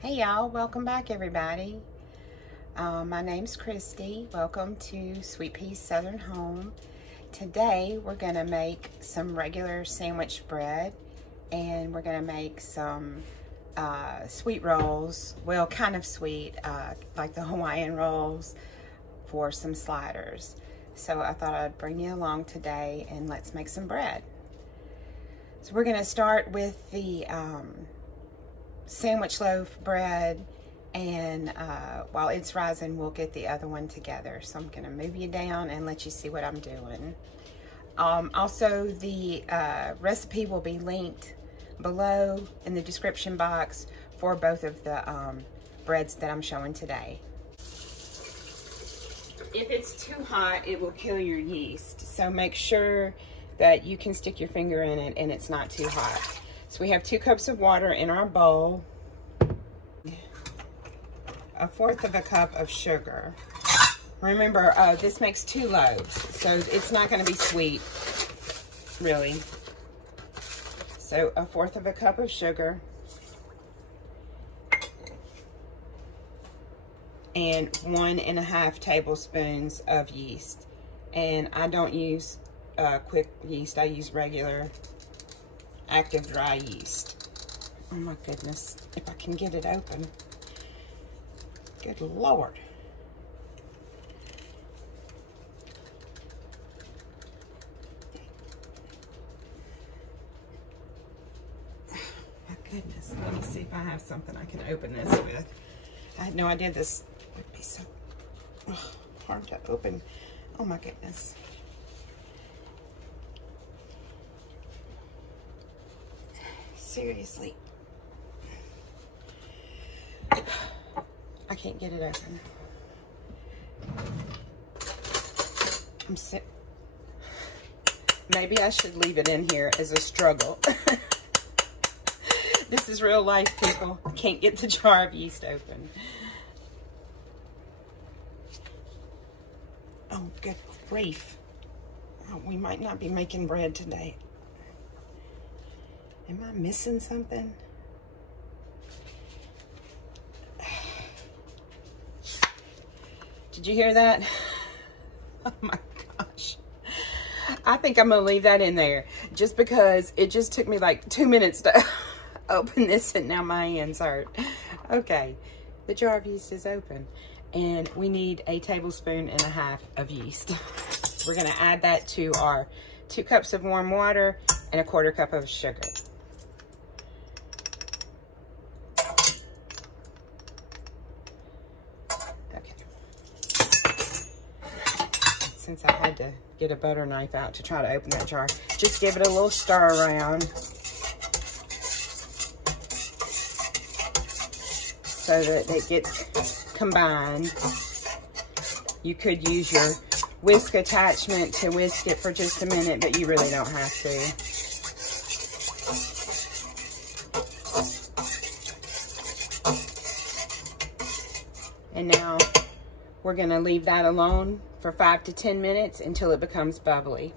Hey y'all, welcome back everybody. My name's Christy. Welcome to Sweet Pea's Southern Home. Today we're gonna make some regular sandwich bread and we're gonna make some sweet rolls. Well, kind of sweet, like the Hawaiian rolls for some sliders. So I thought I'd bring you along today and let's make some bread. So we're gonna start with the sandwich loaf bread, and while it's rising we'll get the other one together. So I'm gonna move you down and let you see what I'm doing. Also, the recipe will be linked below in the description box for both of the breads that I'm showing today. If it's too hot, it will kill your yeast, so make sure that you can stick your finger in it and it's not too hot. So we have 2 cups of water in our bowl, 1/4 cup of sugar. Remember, this makes 2 loaves, so it's not going to be sweet, really. So 1/4 cup of sugar and 1½ tablespoons of yeast. And I don't use quick yeast, I use regular active dry yeast. Oh my goodness, if I can get it open. Good Lord. My goodness, let me see if I have something I can open this with. I had no idea this would be so hard to open. Oh my goodness. Seriously. I can't get it open. I'm sick. Maybe I should leave it in here as a struggle. This is real life, people. I can't get the jar of yeast open. Oh, good grief. Oh, we might not be making bread today. Am I missing something? Did you hear that? Oh my gosh. I think I'm gonna leave that in there just because it just took me like 2 minutes to open this and now my hands hurt. Okay, the jar of yeast is open and we need 1.5 tablespoons of yeast. We're gonna add that to our 2 cups of warm water and 1/4 cup of sugar. Since I had to get a butter knife out to try to open that jar, just give it a little stir around so that it gets combined. You could use your whisk attachment to whisk it for just a minute, but you really don't have to. And now we're going to leave that alone for 5 to 10 minutes until it becomes bubbly.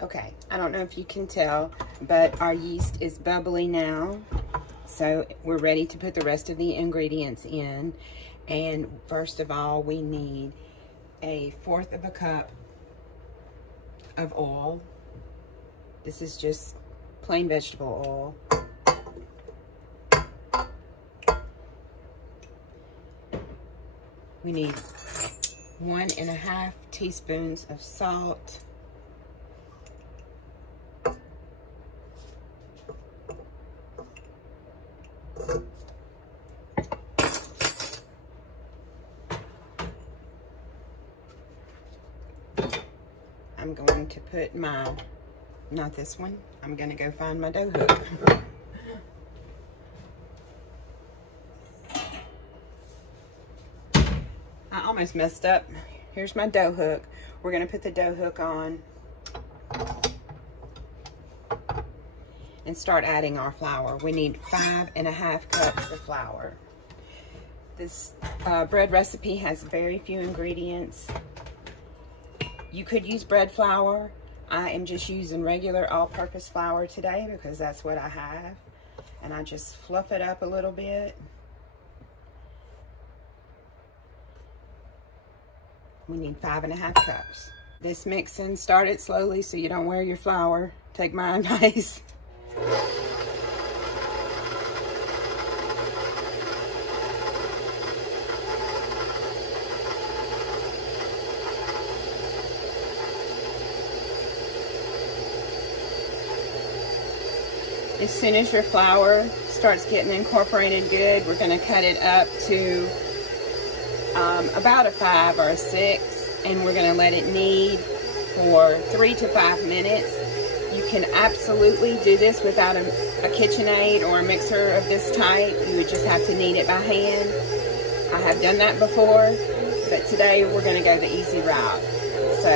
Okay, I don't know if you can tell, but our yeast is bubbly now. So we're ready to put the rest of the ingredients in. And first of all, we need 1/4 cup of oil. This is just plain vegetable oil. We need 1½ teaspoons of salt. I'm going to put my, not this one, I'm going to go find my dough hook. I almost messed up. Here's my dough hook. We're going to put the dough hook on and start adding our flour. We need 5½ cups of flour. This bread recipe has very few ingredients. You could use bread flour. I am just using regular all-purpose flour today because that's what I have. And I just fluff it up a little bit. We need 5½ cups. This mixing, start it slowly so you don't wear your flour. Take my advice. As soon as your flour starts getting incorporated good, we're going to cut it up to about a 5 or a 6, and we're going to let it knead for 3 to 5 minutes. You can absolutely do this without a KitchenAid or a mixer of this type. You would just have to knead it by hand. I have done that before, but today we're going to go the easy route. So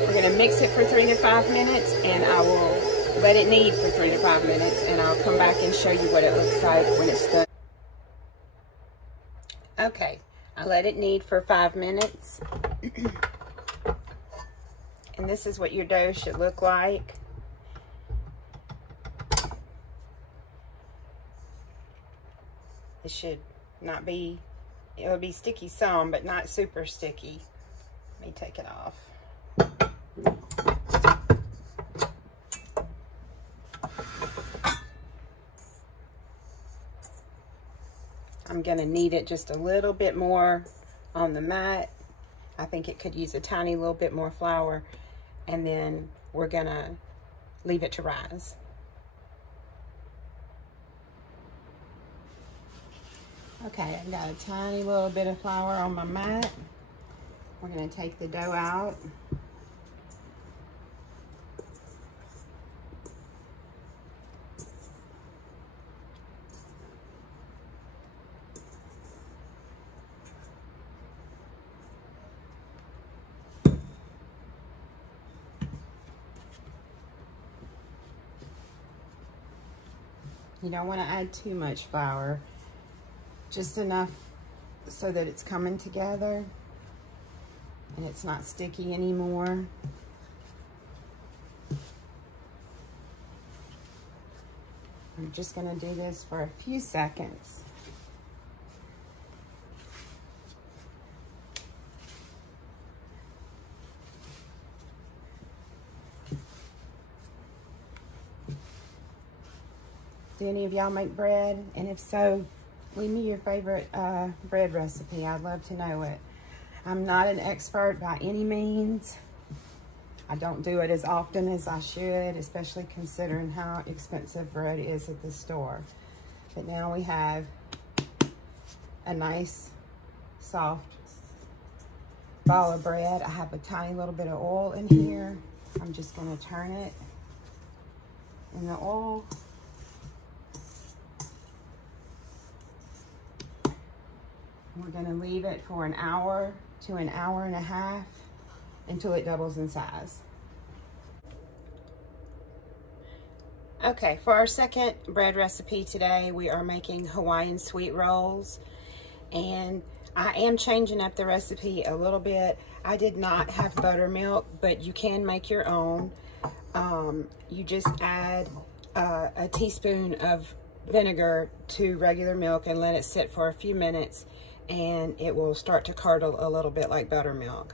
we're going to mix it for 3 to 5 minutes, and I will let it knead for 3 to 5 minutes, and I'll come back and show you what it looks like when it's done. Okay, I let it knead for 5 minutes. And this is what your dough should look like. It should not be, it will be sticky some, but not super sticky. Let me take it off. I'm going to knead it just a little bit more on the mat. I think it could use a tiny little bit more flour, and then we're going to leave it to rise. Okay, I've got a tiny little bit of flour on my mat. We're going to take the dough out. You don't want to add too much flour, just enough so that it's coming together and it's not sticky anymore. I'm just going to do this for a few seconds. Do any of y'all make bread? And if so, leave me your favorite bread recipe. I'd love to know it. I'm not an expert by any means. I don't do it as often as I should, especially considering how expensive bread is at the store. But now we have a nice, soft ball of bread. I have a tiny little bit of oil in here. I'm just going to turn it in the oil. We're going to leave it for an hour to an hour and a half until it doubles in size. Okay, for our second bread recipe today, we are making Hawaiian sweet rolls. And I am changing up the recipe a little bit. I did not have buttermilk, but you can make your own. You just add a teaspoon of vinegar to regular milk and let it sit for a few minutes, and it will start to curdle a little bit like buttermilk.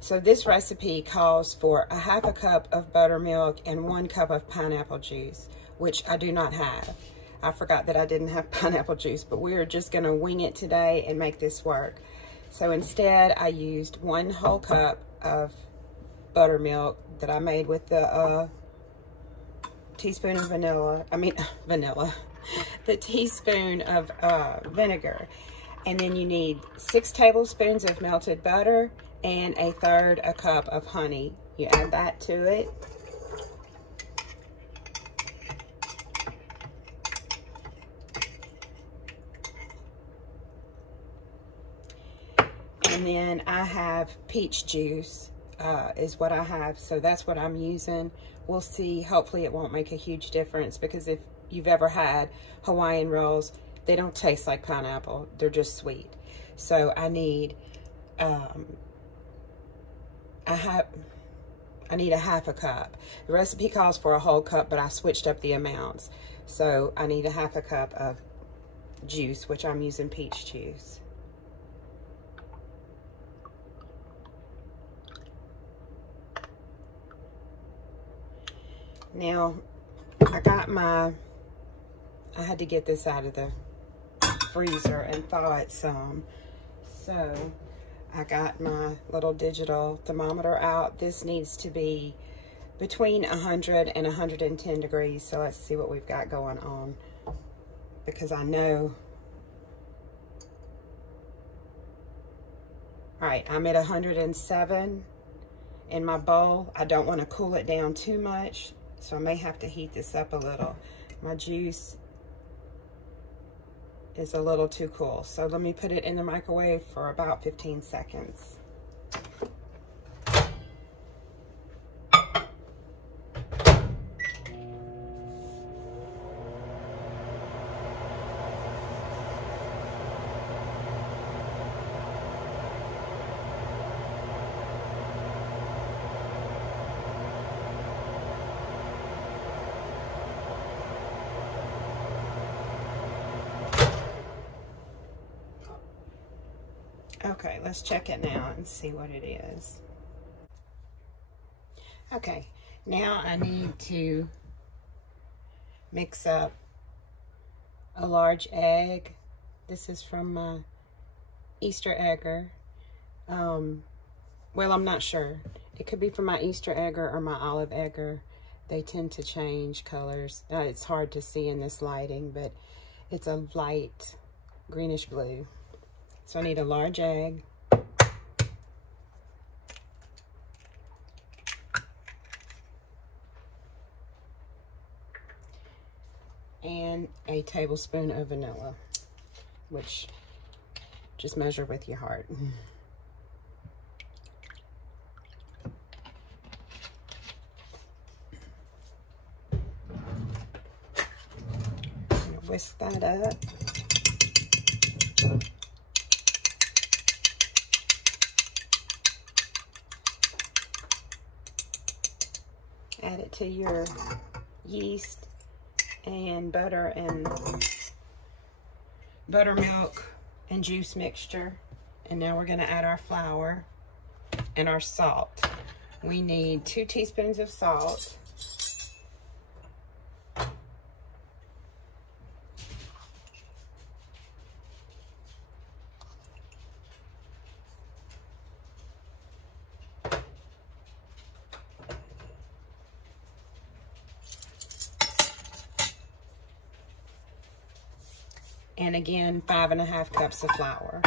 So this recipe calls for a ½ cup of buttermilk and 1 cup of pineapple juice, which I do not have. I forgot that I didn't have pineapple juice, but we are just going to wing it today and make this work. So instead, I used 1 whole cup of buttermilk that I made with the teaspoon of the teaspoon of vinegar. And then you need 6 tablespoons of melted butter and 1/3 a cup of honey. You add that to it. And then I have peach juice is what I have, so that's what I'm using. We'll see. Hopefully it won't make a huge difference, because if you've ever had Hawaiian rolls, they don't taste like pineapple. They're just sweet. So I need a I need a half a cup. The recipe calls for a whole cup, but I switched up the amounts. So I need a half a cup of juice, which I'm using peach juice. Now, I had to get this out of the freezer and thaw it some. So I got my little digital thermometer out. This needs to be between 100 and 110 degrees. So let's see what we've got going on, because I know. All right, I'm at 107 in my bowl. I don't want to cool it down too much, so I may have to heat this up a little. My juice is a little too cool, so let me put it in the microwave for about 15 seconds. Okay, let's check it now and see what it is. Okay, now I need to mix up a large egg. This is from my Easter egger. Well, I'm not sure. It could be from my Easter egger or my olive egger. They tend to change colors. It's hard to see in this lighting, but it's a light greenish blue. So I need a large egg. And a tablespoon of vanilla, which just measure with your heart. Whisk that up. Add it to your yeast and butter and buttermilk and juice mixture. And now we're gonna add our flour and our salt. We need 2 teaspoons of salt. And again, 5½ cups of flour.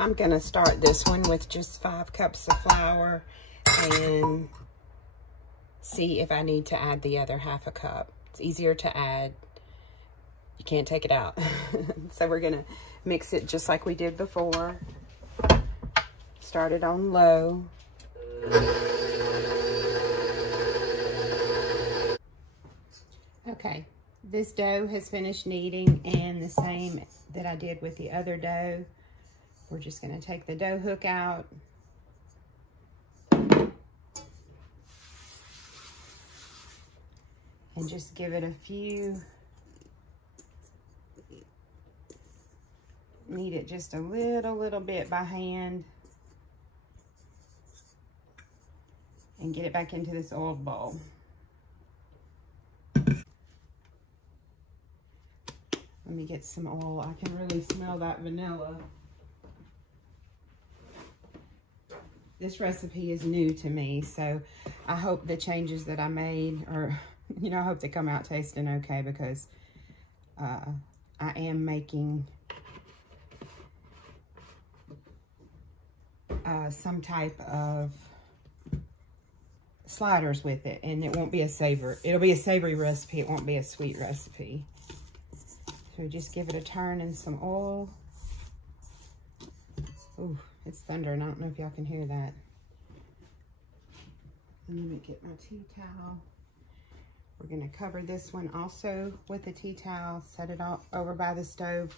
I'm gonna start this one with just 5 cups of flour and see if I need to add the other ½ cup. It's easier to add. You can't take it out. So we're gonna mix it just like we did before. Start it on low. Okay, this dough has finished kneading, and the same that I did with the other dough. We're just gonna take the dough hook out. And just give it a few, knead it just a little bit by hand. And get it back into this oiled bowl. Let me get some oil. I can really smell that vanilla. This recipe is new to me, so I hope the changes that I made are, you know, I hope they come out tasting okay, because I am making some type of sliders with it, and it won't be a savory. It'll be a savory recipe. It won't be a sweet recipe. So just give it a turn in some oil. Ooh, it's thundering. I don't know if y'all can hear that. And let me get my tea towel. We're gonna cover this one also with a tea towel, set it all over by the stove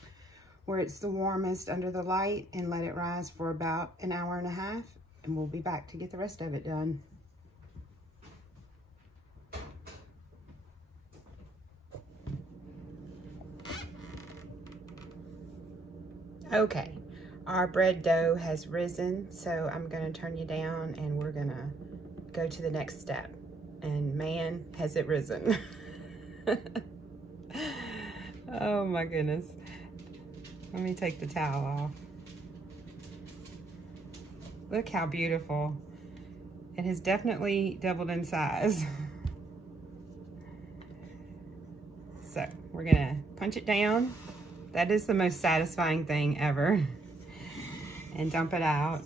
where it's the warmest under the light, and let it rise for about an hour and a half, and we'll be back to get the rest of it done. Okay, our bread dough has risen, so I'm gonna turn you down and we're gonna go to the next step. And man, has it risen. Oh my goodness. Let me take the towel off. Look how beautiful. It has definitely doubled in size. So we're gonna punch it down. That is the most satisfying thing ever. And dump it out.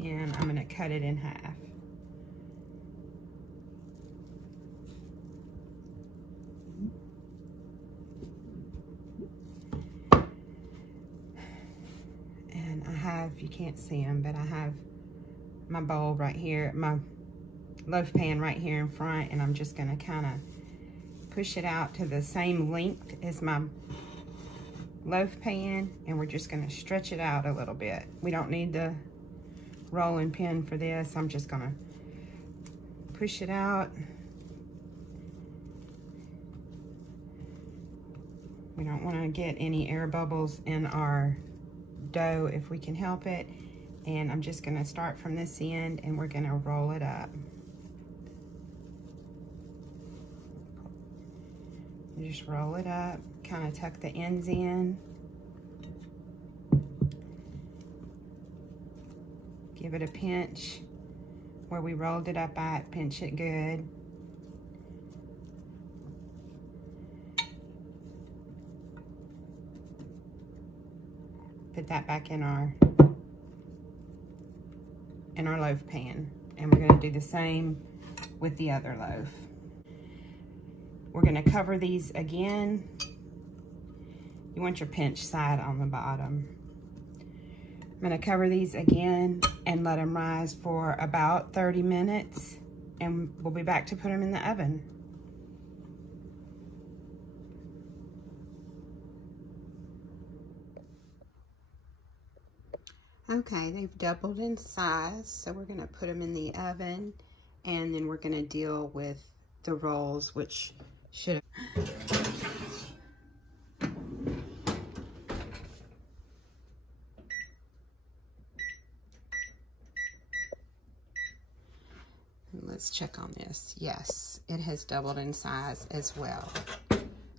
And I'm gonna cut it in half. And I have, you can't see them, but I have my bowl right here, my loaf pan right here in front, and I'm just gonna kind of push it out to the same length as my loaf pan, and we're just gonna stretch it out a little bit. We don't need the rolling pin for this. I'm just gonna push it out. We don't want to get any air bubbles in our dough if we can help it. And I'm just gonna start from this end, and we're gonna roll it up. Just roll it up, kind of tuck the ends in. Give it a pinch where we rolled it up at, pinch it good. Put that back in our loaf pan. And we're gonna do the same with the other loaf. We're gonna cover these again. You want your pinch side on the bottom. I'm gonna cover these again and let them rise for about 30 minutes, and we'll be back to put them in the oven. Okay, they've doubled in size, so we're gonna put them in the oven, and then we're gonna deal with the rolls, which should let's check on this. Yes, it has doubled in size as well.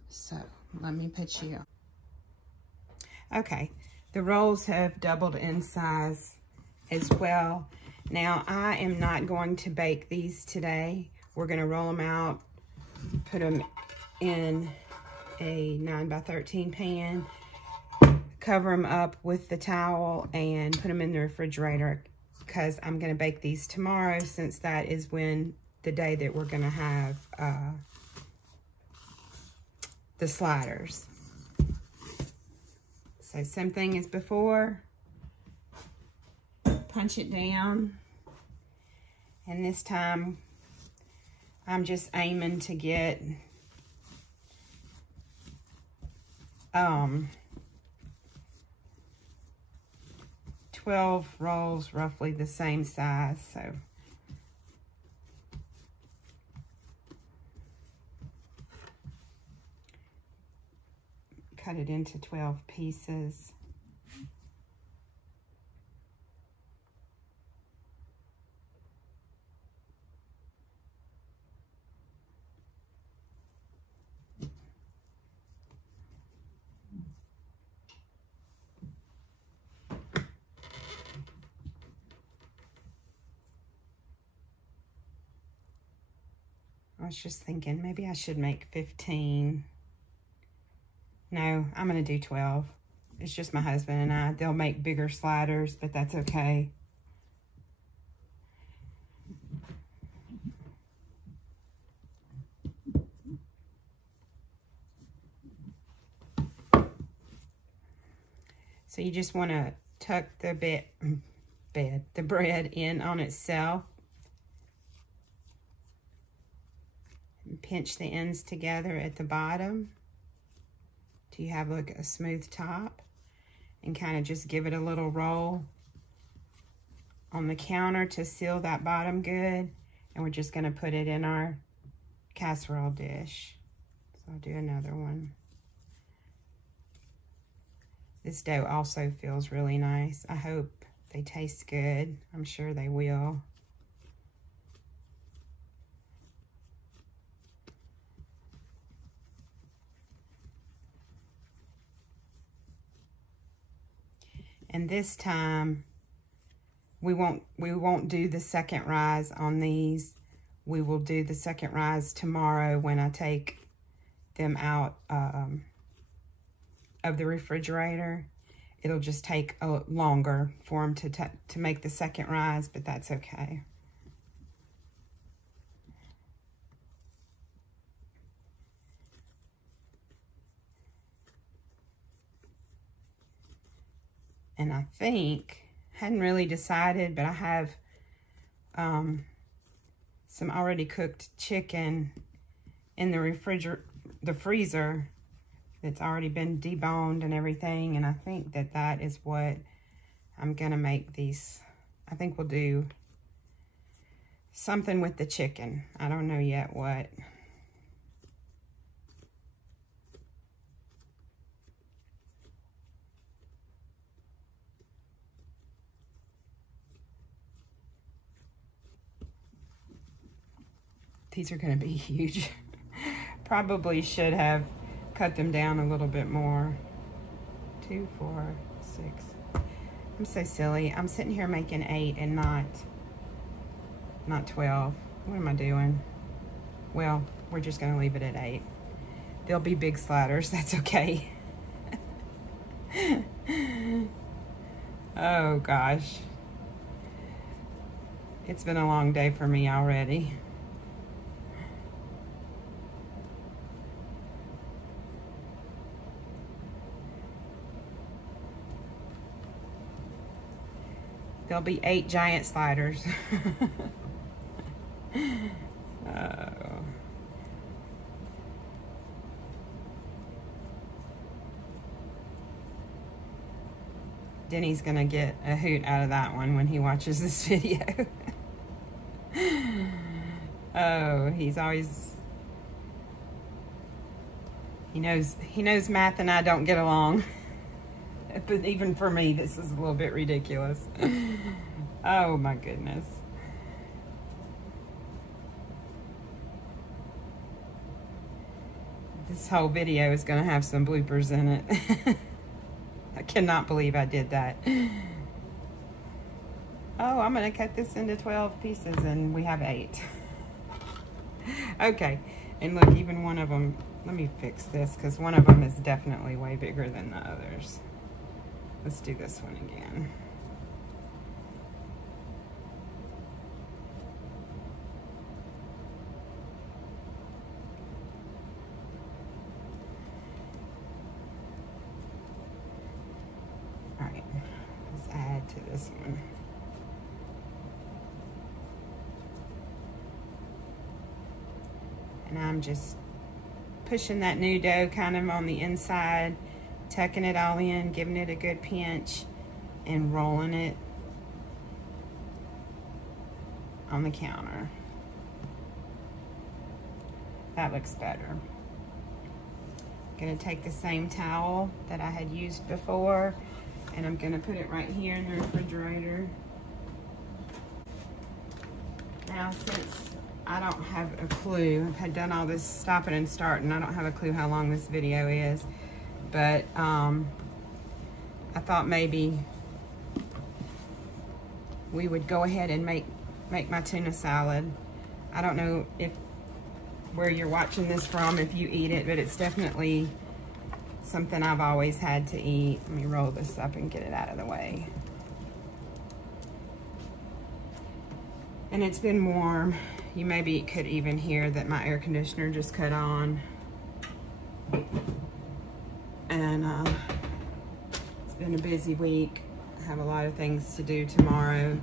So let me put you on. Okay, the rolls have doubled in size as well. Now, I am not going to bake these today. We're gonna roll them out, put them in a 9x13 pan, cover them up with the towel, and put them in the refrigerator, because I'm gonna bake these tomorrow, since that is when the day that we're gonna have the sliders. So same thing as before, punch it down, and this time I'm just aiming to get 12 rolls, roughly the same size. So cut it into 12 pieces. was just thinking maybe I should make 15. No, I'm gonna do 12. It's just my husband and I. They'll make bigger sliders, but that's okay. So you just want to tuck the bread in on itself. And pinch the ends together at the bottom till you have like a smooth top, and kind of just give it a little roll on the counter to seal that bottom good. And we're just going to put it in our casserole dish. So I'll do another one. This dough also feels really nice. I hope they taste good. I'm sure they will. And this time, we won't do the second rise on these. We will do the second rise tomorrow when I take them out of the refrigerator. It'll just take longer for them to make the second rise, but that's okay. And I think, hadn't really decided, but I have some already cooked chicken in the freezer that's already been deboned and everything, and I think that is what I'm gonna make these. I think we'll do something with the chicken. I don't know yet what. These are gonna be huge. Probably should have cut them down a little bit more. 2, 4, 6. I'm so silly. I'm sitting here making 8 and not 12. What am I doing? Well, we're just gonna leave it at 8. They'll be big sliders, that's okay. Oh gosh. It's been a long day for me already. There'll be 8 giant sliders. Oh. Denny's gonna get a hoot out of that one when he watches this video. Oh, he's always, he knows math and I don't get along. But even for me, this is a little bit ridiculous. Oh my goodness. This whole video is going to have some bloopers in it. I cannot believe I did that. Oh, I'm going to cut this into 12 pieces and we have 8. Okay, and look, even one of them, let me fix this because one of them is definitely way bigger than the others. Let's do this one again. All right, let's add to this one. And I'm just pushing that new dough kind of on the inside, tucking it all in, giving it a good pinch, and rolling it on the counter. That looks better. Gonna take the same towel that I had used before, and I'm gonna put it right here in the refrigerator. Now, since I don't have a clue, I've had done all this stopping and starting, I don't have a clue how long this video is. But I thought maybe we would go ahead and make my tuna salad. I don't know if where you're watching this from if you eat it, but it's definitely something I've always had to eat. Let me roll this up and get it out of the way. And it's been warm. You maybe could even hear that my air conditioner just cut on. And it's been a busy week. I have a lot of things to do tomorrow.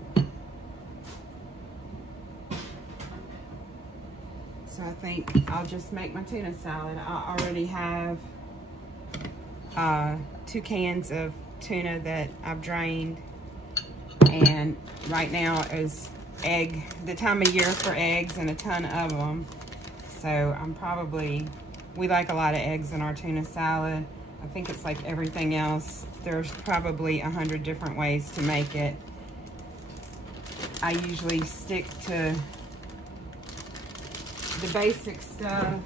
So I think I'll just make my tuna salad. I already have 2 cans of tuna that I've drained. And right now is the time of year for eggs and a ton of them. So we like a lot of eggs in our tuna salad. I think it's like everything else. There's probably 100 different ways to make it. I usually stick to the basic stuff.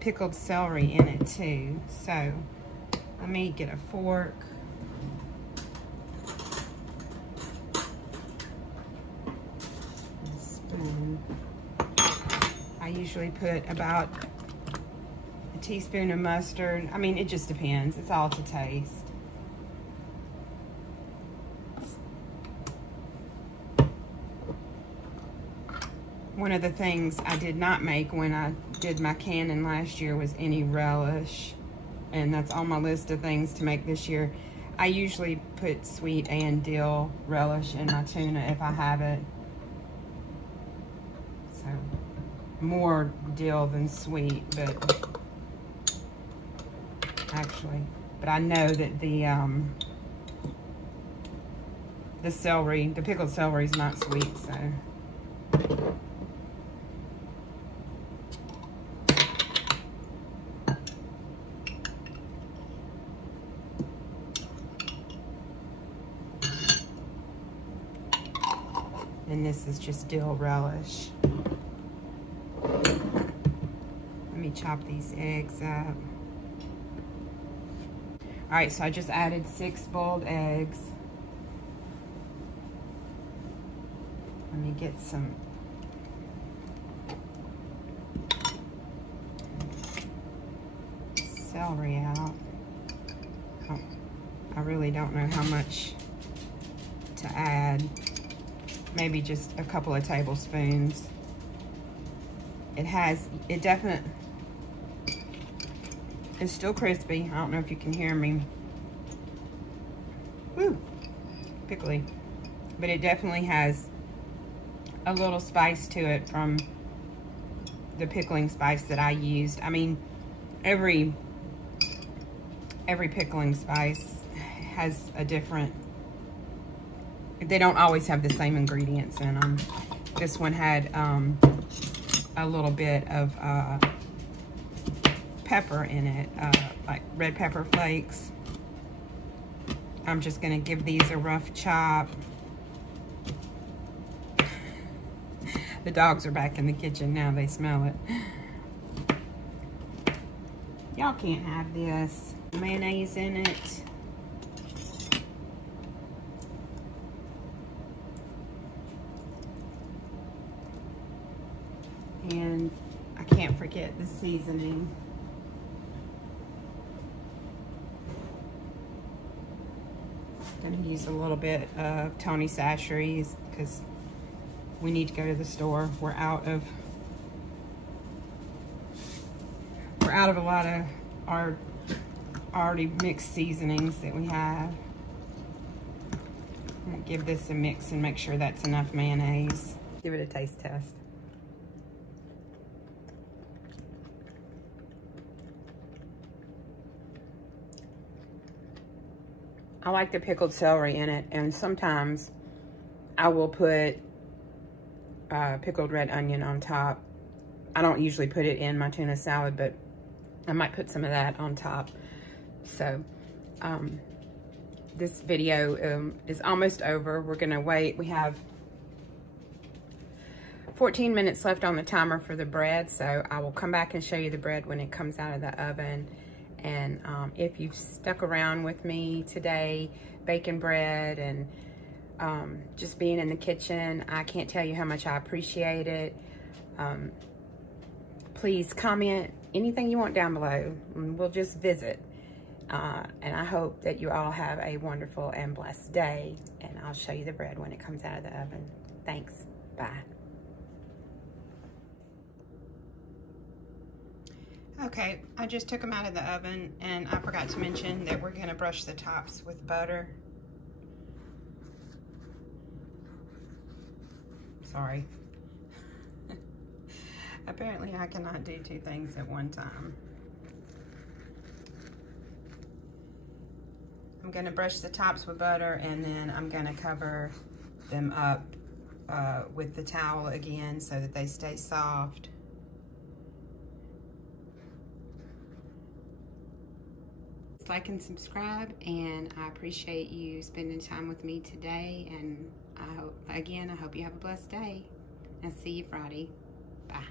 Pickled celery in it too. So let me get a fork. A spoon. I usually put about a teaspoon of mustard. I mean, it just depends. It's all to taste. One of the things I did not make when I did my canning last year was any relish. And that's on my list of things to make this year. I usually put sweet and dill relish in my tuna if I have it. So, more dill than sweet, but actually. But I know that the celery, the pickled celery is not sweet, so. And this is just dill relish. Let me chop these eggs up. All right, so I just added 6 boiled eggs. Let me get some celery out. Oh, I really don't know how much to add. Maybe just a couple of tablespoons. It's still crispy. I don't know if you can hear me. Woo, pickly. But it definitely has a little spice to it from the pickling spice that I used. I mean, every pickling spice has a different, they don't always have the same ingredients in them. This one had a little bit of pepper in it, like red pepper flakes. I'm just gonna give these a rough chop. The dogs are back in the kitchen now, they smell it. Y'all can't have this. Mayonnaise in it. And I can't forget the seasoning. I'm gonna use a little bit of Tony Chachere's because we need to go to the store. We're out of a lot of our already mixed seasonings that we have. I'm gonna give this a mix and make sure that's enough mayonnaise. Give it a taste test. I like the pickled celery in it, and sometimes I will put pickled red onion on top. I don't usually put it in my tuna salad, but I might put some of that on top. So this video is almost over. We're gonna wait. We have 14 minutes left on the timer for the bread, so I will come back and show you the bread when it comes out of the oven. And if you've stuck around with me today, baking bread and just being in the kitchen, I can't tell you how much I appreciate it. Please comment anything you want down below. We'll just visit. And I hope that you all have a wonderful and blessed day. And I'll show you the bread when it comes out of the oven. Thanks. Bye. Okay, I just took them out of the oven, and I forgot to mention that we're going to brush the tops with butter. Sorry. Apparently I cannot do two things at one time. I'm going to brush the tops with butter, and then I'm going to cover them up with the towel again so that they stay soft. Like and subscribe, and I appreciate you spending time with me today, and I hope you have a blessed day. I'll see you Friday. Bye.